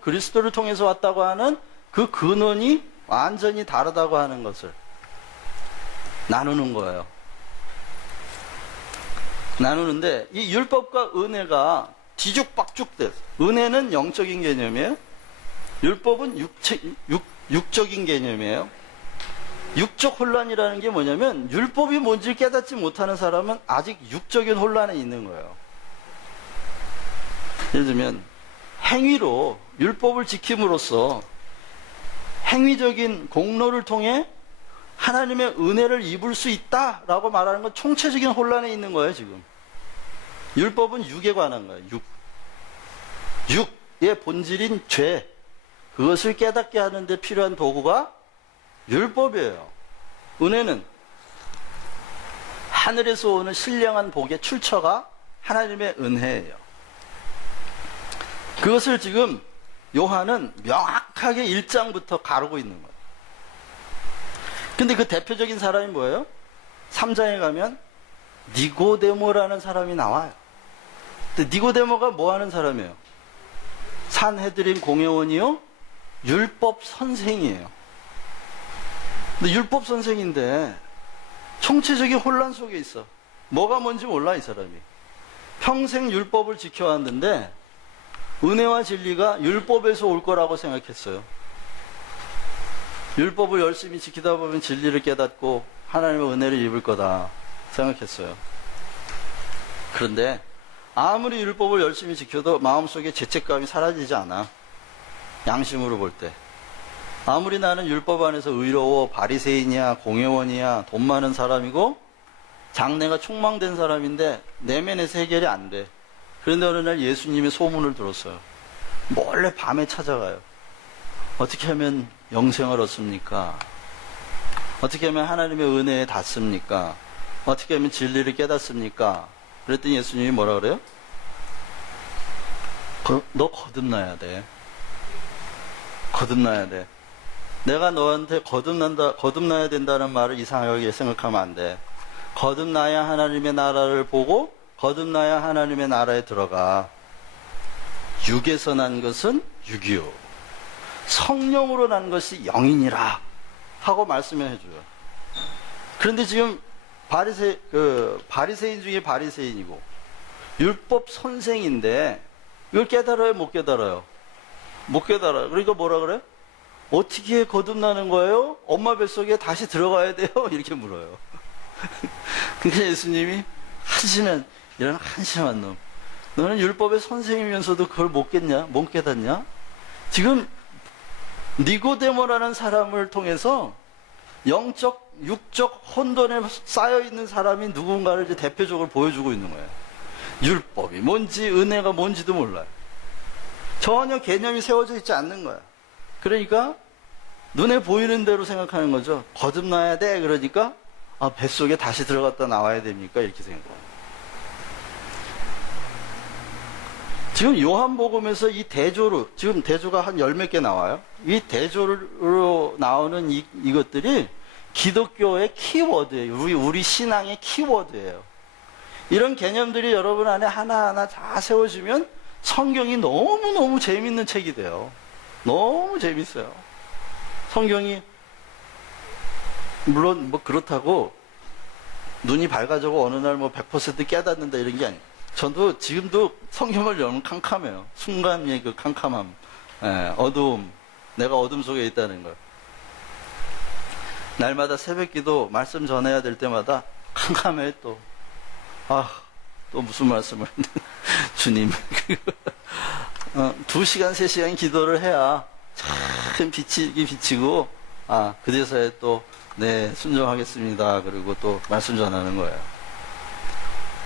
그리스도를 통해서 왔다고 하는 그 근원이 완전히 다르다고 하는 것을 나누는 거예요. 나누는데 이 율법과 은혜가 뒤죽박죽 돼. 은혜는 영적인 개념이에요. 율법은 육적인 개념이에요. 육적 혼란이라는 게 뭐냐면 율법이 뭔지 깨닫지 못하는 사람은 아직 육적인 혼란에 있는 거예요. 예를 들면 행위로 율법을 지킴으로써 행위적인 공로를 통해 하나님의 은혜를 입을 수 있다라고 말하는 건 총체적인 혼란에 있는 거예요. 지금 율법은 육에 관한 거예요. 육의 본질인 죄, 그것을 깨닫게 하는 데 필요한 도구가 율법이에요. 은혜는 하늘에서 오는 신령한 복의 출처가 하나님의 은혜예요. 그것을 지금 요한은 명확하게 1장부터 가르고 있는 거예요. 근데 그 대표적인 사람이 뭐예요? 3장에 가면 니고데모라는 사람이 나와요. 근데 니고데모가 뭐 하는 사람이에요? 산헤드린 공회원이요? 율법 선생이에요. 근데 율법 선생인데 총체적인 혼란 속에 있어. 뭐가 뭔지 몰라, 이 사람이. 평생 율법을 지켜왔는데 은혜와 진리가 율법에서 올 거라고 생각했어요. 율법을 열심히 지키다 보면 진리를 깨닫고 하나님의 은혜를 입을 거다 생각했어요. 그런데 아무리 율법을 열심히 지켜도 마음속에 죄책감이 사라지지 않아. 양심으로 볼 때. 아무리 나는 율법 안에서 의로워 바리새인이야 공회원이야 돈 많은 사람이고 장래가 촉망된 사람인데 내면에서 해결이 안 돼. 그런데 어느 날 예수님의 소문을 들었어요. 몰래 밤에 찾아가요. 어떻게 하면 영생을 얻습니까? 어떻게 하면 하나님의 은혜에 닿습니까? 어떻게 하면 진리를 깨닫습니까? 그랬더니 예수님이 뭐라 그래요? 너 거듭나야 돼. 거듭나야 돼. 내가 너한테 거듭나야 된다는 말을 이상하게 생각하면 안 돼. 거듭나야 하나님의 나라를 보고 거듭나야 하나님의 나라에 들어가. 육에서 난 것은 육이요. 성령으로 난 것이 영이니라. 하고 말씀을 해줘요. 그런데 지금 바리새인 중에 바리새인이고 율법 선생인데 이걸 깨달아요? 못 깨달아요? 못 깨달아요. 그러니까 뭐라 그래? 어떻게 거듭나는 거예요? 엄마 뱃속에 다시 들어가야 돼요? 이렇게 물어요. 그러니까 예수님이 이런 한심한 놈. 너는 율법의 선생이면서도 그걸 못 깨닫냐? 지금 니고데모라는 사람을 통해서 영적, 육적 혼돈에 쌓여있는 사람이 누군가를 이제 대표적으로 보여주고 있는 거예요. 율법이 뭔지 은혜가 뭔지도 몰라요. 전혀 개념이 세워져 있지 않는 거야. 그러니까 눈에 보이는 대로 생각하는 거죠. 거듭나야 돼. 그러니까 뱃속에 다시 들어갔다 나와야 됩니까? 이렇게 생각해요. 지금 요한복음에서 이 대조로, 지금 대조가 한 10몇 개 나와요. 이 대조로 나오는 이것들이 기독교의 키워드예요. 우리 신앙의 키워드예요. 이런 개념들이 여러분 안에 하나하나 다 세워지면 성경이 너무너무 재밌는 책이 돼요. 너무 재밌어요. 성경이 물론 뭐 그렇다고 눈이 밝아지고 어느 날 뭐 100% 깨닫는다 이런 게 아니에요. 저도 지금도 성경을 열면 캄캄해요. 순간의 그 캄캄함, 어두움, 내가 어둠 속에 있다는 걸. 날마다 새벽기도 말씀 전해야 될 때마다 캄캄해 또. 또 무슨 말씀을 주님 2시간 3시간 기도를 해야 참 비치고 그제서야 또 네 순종하겠습니다. 그리고 또 말씀 전하는 거예요.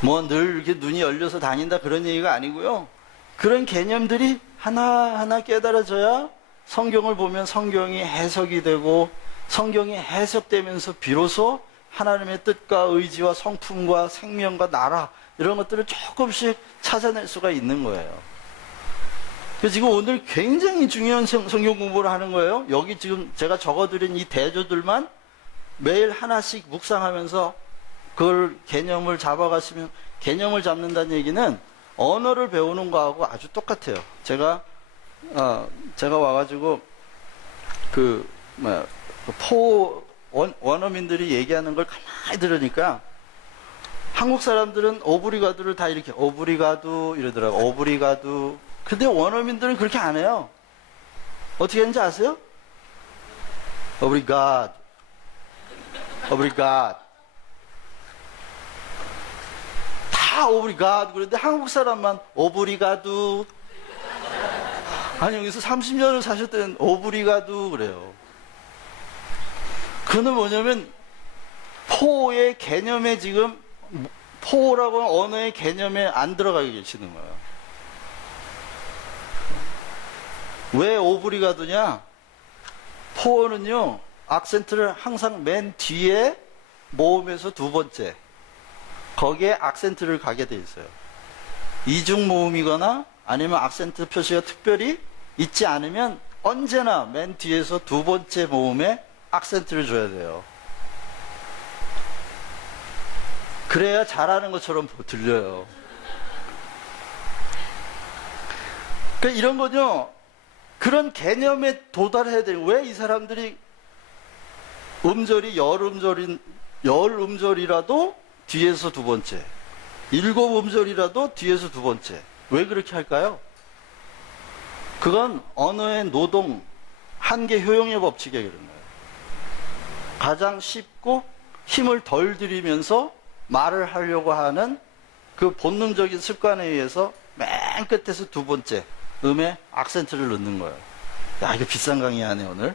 뭐 늘 이렇게 눈이 열려서 다닌다 그런 얘기가 아니고요. 그런 개념들이 하나하나 깨달아져야 성경을 보면 성경이 해석이 되고 성경이 해석되면서 비로소 하나님의 뜻과 의지와 성품과 생명과 나라 이런 것들을 조금씩 찾아낼 수가 있는 거예요. 그래서 지금 오늘 굉장히 중요한 성경 공부를 하는 거예요. 여기 지금 제가 적어드린 이 대조들만 매일 하나씩 묵상하면서 그걸 개념을 잡아가시면 개념을 잡는다는 얘기는 언어를 배우는 거하고 아주 똑같아요. 제가 제가 와가지고 원어민들이 얘기하는 걸 가만히 들으니까 한국 사람들은 오브리가두를 다 이렇게 오브리가두 이러더라고. 오브리가두. 근데 원어민들은 그렇게 안 해요. 어떻게 하는지 아세요? 오브리가드. 오브리가드. 다 오브리가드. 그런데 한국 사람만 오브리가두. 아니, 여기서 30년을 사셨던 오브리가두 그래요. 그는 뭐냐면 포의 개념에 지금 포라고 하는 언어의 개념에 안 들어가게 계시는 거예요. 왜 오브리가두냐? 포어는요, 악센트를 항상 맨 뒤에 모음에서 두 번째, 거기에 악센트를 가게 돼 있어요. 이중 모음이거나 아니면 악센트 표시가 특별히 있지 않으면 언제나 맨 뒤에서 두 번째 모음에 악센트를 줘야 돼요. 그래야 잘하는 것처럼 들려요. 그러니까 이런 거죠. 그런 개념에 도달해야 돼요. 왜 이 사람들이 음절이 열 음절이라도 뒤에서 두 번째, 일곱 음절이라도 뒤에서 두 번째. 왜 그렇게 할까요? 그건 언어의 노동, 한계 효용의 법칙에 그런 거예요. 가장 쉽고 힘을 덜 들이면서 말을 하려고 하는 그 본능적인 습관에 의해서 맨 끝에서 두 번째 음에 악센트를 넣는 거예요. 야, 이거 비싼 강의 하네, 오늘.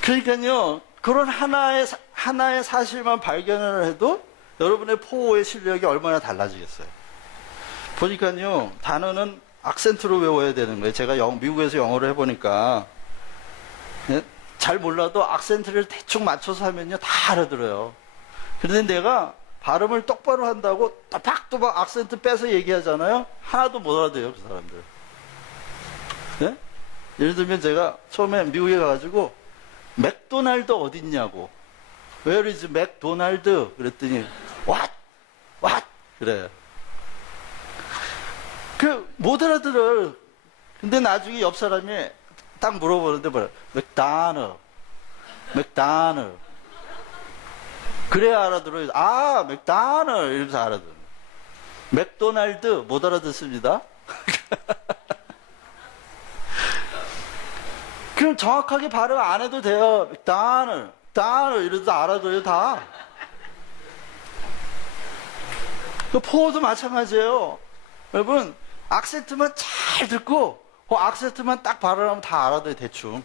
그러니까요, 그런 하나의 사실만 발견을 해도 여러분의 포어의 실력이 얼마나 달라지겠어요. 보니까요, 단어는 악센트로 외워야 되는 거예요. 제가 미국에서 영어를 해보니까, 잘 몰라도 악센트를 대충 맞춰서 하면요, 다 알아들어요. 그런데 내가 발음을 똑바로 한다고 또박또박 악센트 빼서 얘기하잖아요? 하나도 못 알아들어요, 그 사람들. 네? 예를 들면 제가 처음에 미국에 가가지고, 맥도날드 어딨냐고. Where is 맥도날드? 그랬더니, What? 그래요. 못 알아들어요. 근데 나중에 옆 사람이 딱 물어보는데 뭐야? 맥다너. 그래야 알아들어요. 아, 맥다너. 이러면서 알아들어요. 맥도날드 못 알아듣습니다. 그럼 정확하게 발음 안 해도 돼요. 맥다너 이러도 알아들어요, 다. 포어도 마찬가지예요. 여러분, 악센트만 잘 듣고 그 악센트만 딱 발음하면 다 알아둬요, 대충.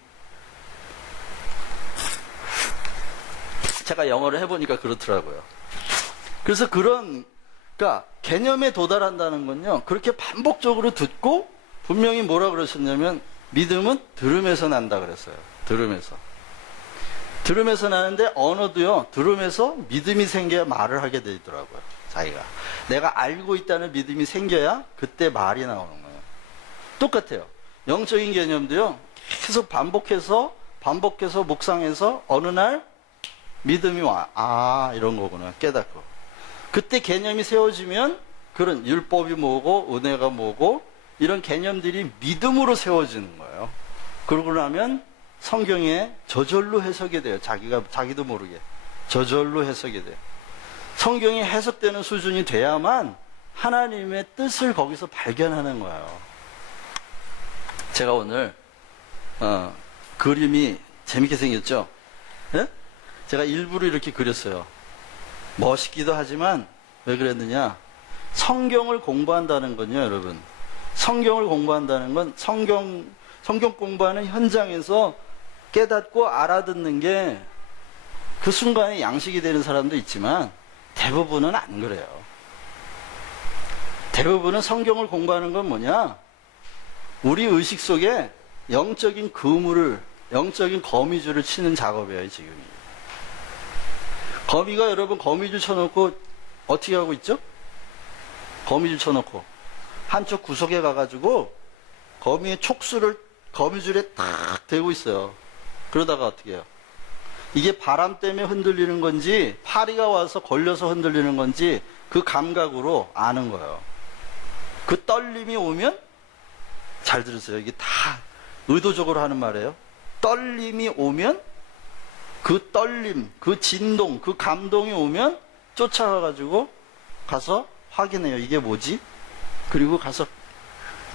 제가 영어를 해보니까 그렇더라고요. 그래서 그러니까 개념에 도달한다는 건요, 그렇게 반복적으로 듣고 분명히 뭐라 그러셨냐면 믿음은 들음에서 난다 그랬어요. 들음에서 나는데 언어도요, 들음에서 믿음이 생겨야 말을 하게 되더라고요. 자기가 내가 알고 있다는 믿음이 생겨야 그때 말이 나오는 거예요. 똑같아요. 영적인 개념도요, 계속 반복해서 묵상해서 어느 날 믿음이 와. 아, 이런 거구나. 깨닫고. 그때 개념이 세워지면 그런 율법이 뭐고 은혜가 뭐고 이런 개념들이 믿음으로 세워지는 거예요. 그러고 나면 성경에 저절로 해석이 돼요. 자기도 모르게 저절로 해석이 돼요. 성경이 해석되는 수준이 돼야만 하나님의 뜻을 거기서 발견하는 거예요. 제가 오늘 그림이 재밌게 생겼죠? 네? 제가 일부러 이렇게 그렸어요. 멋있기도 하지만 왜 그랬느냐? 성경을 공부한다는 건요, 여러분. 성경을 공부한다는 건 성경 공부하는 현장에서 깨닫고 알아듣는 게 그 순간에 양식이 되는 사람도 있지만 대부분은 안 그래요. 대부분은 성경을 공부하는 건 뭐냐? 우리 의식 속에 영적인 영적인 거미줄을 치는 작업이에요, 지금. 거미가 여러분 거미줄 쳐놓고 어떻게 하고 있죠? 거미줄 쳐놓고 한쪽 구석에 가가지고 거미의 촉수를 거미줄에 탁 대고 있어요. 그러다가 어떻게 해요? 이게 바람 때문에 흔들리는 건지 파리가 와서 걸려서 흔들리는 건지 그 감각으로 아는 거예요. 그 떨림이 오면, 잘 들으세요. 이게 다 의도적으로 하는 말이에요. 떨림이 오면, 그 떨림, 그 진동, 그 감동이 오면 쫓아가가지고 가서 확인해요. 이게 뭐지? 그리고 가서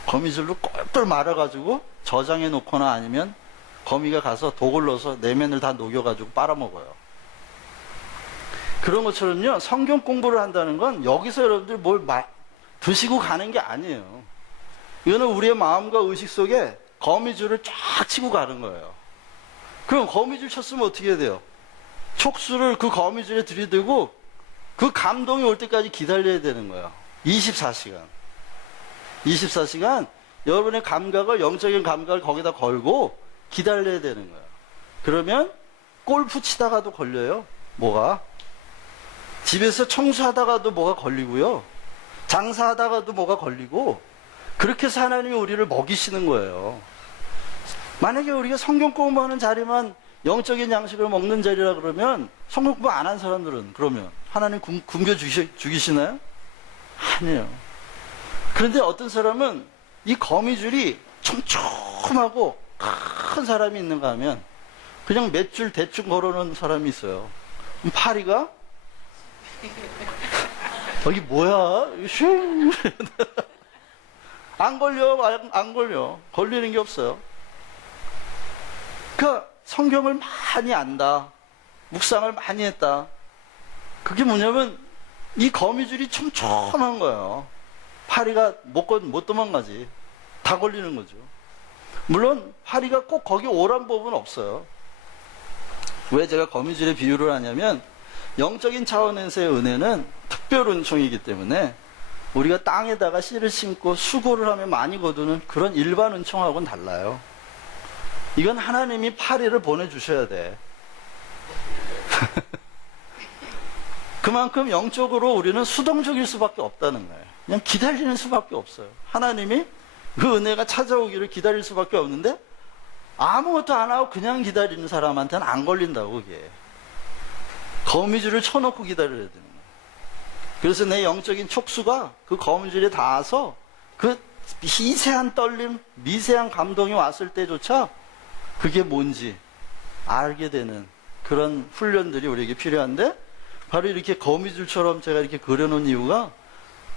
거미줄로 꼴꼴 말아가지고 저장해 놓거나 아니면 거미가 가서 독을 넣어서 내면을 다 녹여가지고 빨아먹어요. 그런 것처럼요, 성경 공부를 한다는 건 여기서 여러분들 뭘 드시고 가는 게 아니에요. 이거는 우리의 마음과 의식 속에 거미줄을 쫙 치고 가는 거예요. 그럼 거미줄 쳤으면 어떻게 해야 돼요? 촉수를 그 거미줄에 들이대고 그 감동이 올 때까지 기다려야 되는 거예요. 24시간. 24시간 여러분의 감각을, 영적인 감각을 거기다 걸고 기다려야 되는 거예요. 그러면 골프 치다가도 걸려요. 뭐가? 집에서 청소하다가도 뭐가 걸리고요. 장사하다가도 뭐가 걸리고, 그렇게 해서 하나님이 우리를 먹이시는 거예요. 만약에 우리가 성경 공부하는 자리만 영적인 양식을 먹는 자리라 그러면, 성경 공부 안 한 사람들은 그러면 하나님 굶겨 죽이시나요? 아니에요. 그런데 어떤 사람은 이 거미줄이 촘촘하고 큰 사람이 있는가 하면 그냥 몇 줄 대충 걸어놓은 사람이 있어요. 그럼 파리가 이게 뭐야? 안 걸려, 안 걸려. 걸리는 게 없어요. 그러니까 성경을 많이 안다, 묵상을 많이 했다. 그게 뭐냐면 이 거미줄이 촘촘한 거예요. 파리가 못 도망가지. 다 걸리는 거죠. 물론 파리가 꼭 거기 오란 법은 없어요. 왜 제가 거미줄에 비유를 하냐면, 영적인 차원에서의 은혜는 특별 은총이기 때문에 우리가 땅에다가 씨를 심고 수고를 하며 많이 거두는 그런 일반 은총하고는 달라요. 이건 하나님이 파리를 보내주셔야 돼. 그만큼 영적으로 우리는 수동적일 수밖에 없다는 거예요. 그냥 기다리는 수밖에 없어요. 하나님이 그 은혜가 찾아오기를 기다릴 수밖에 없는데, 아무것도 안 하고 그냥 기다리는 사람한테는 안 걸린다고. 그게 거미줄을 쳐놓고 기다려야 되는 거예요. 그래서 내 영적인 촉수가 그 거미줄에 닿아서 그 미세한 떨림, 미세한 감동이 왔을 때조차 그게 뭔지 알게 되는 그런 훈련들이 우리에게 필요한데, 바로 이렇게 거미줄처럼 제가 이렇게 그려놓은 이유가,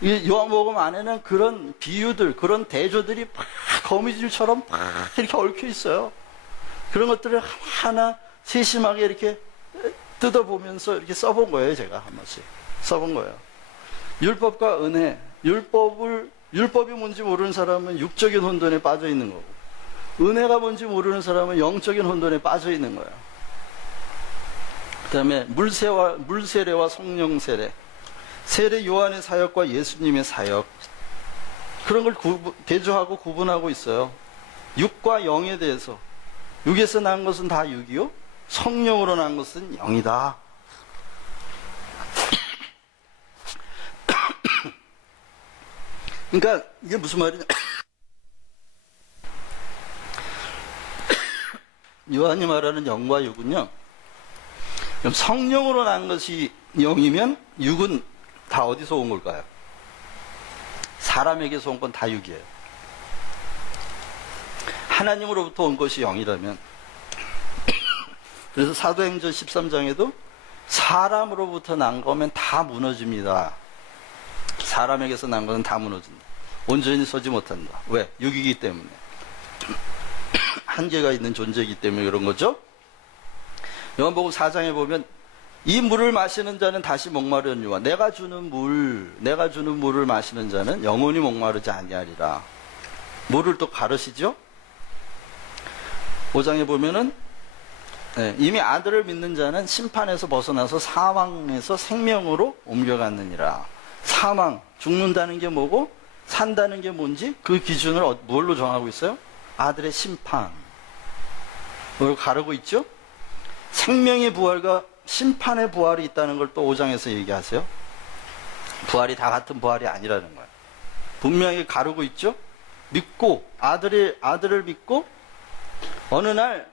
이 요한복음 안에는 그런 비유들, 그런 대조들이 막 거미줄처럼 막 이렇게 얽혀 있어요. 그런 것들을 하나하나 세심하게 이렇게 뜯어보면서 이렇게 써본 거예요. 제가 한 번씩 써본 거예요. 율법과 은혜, 율법이 뭔지 모르는 사람은 육적인 혼돈에 빠져 있는 거고, 은혜가 뭔지 모르는 사람은 영적인 혼돈에 빠져 있는 거예요. 그 다음에 물세례와 성령 세례, 세례 요한의 사역과 예수님의 사역, 그런 걸 대조하고 구분하고 있어요. 육과 영에 대해서, 육에서 난 것은 다 육이요, 성령으로 난 것은 영이다. 그러니까 이게 무슨 말이냐? 요한이 말하는 영과 육은요, 그럼 성령으로 난 것이 영이면 육은 다 어디서 온 걸까요? 사람에게서 온 건 다 육이에요. 하나님으로부터 온 것이 영이라면, 그래서 사도행전 13장에도 사람으로부터 난 거면 다 무너집니다. 사람에게서 난 거는 다 무너진다. 온전히 서지 못한다. 왜? 육이기 때문에. 한계가 있는 존재이기 때문에 그런 거죠. 요한복음 4장에 보면, 이 물을 마시는 자는 다시 목마르니와 내가 주는 물을 마시는 자는 영원히 목마르지 아니하리라. 물을 또 가르시죠. 5장에 보면은 이미 아들을 믿는 자는 심판에서 벗어나서 사망에서 생명으로 옮겨갔느니라. 사망, 죽는다는 게 뭐고 산다는 게 뭔지 그 기준을 뭘로 정하고 있어요? 아들의 심판. 뭘 가르고 있죠? 생명의 부활과 심판의 부활이 있다는 걸 또 5장에서 얘기하세요. 부활이 다 같은 부활이 아니라는 거예요. 분명히 가르고 있죠? 믿고, 아들을 믿고, 어느 날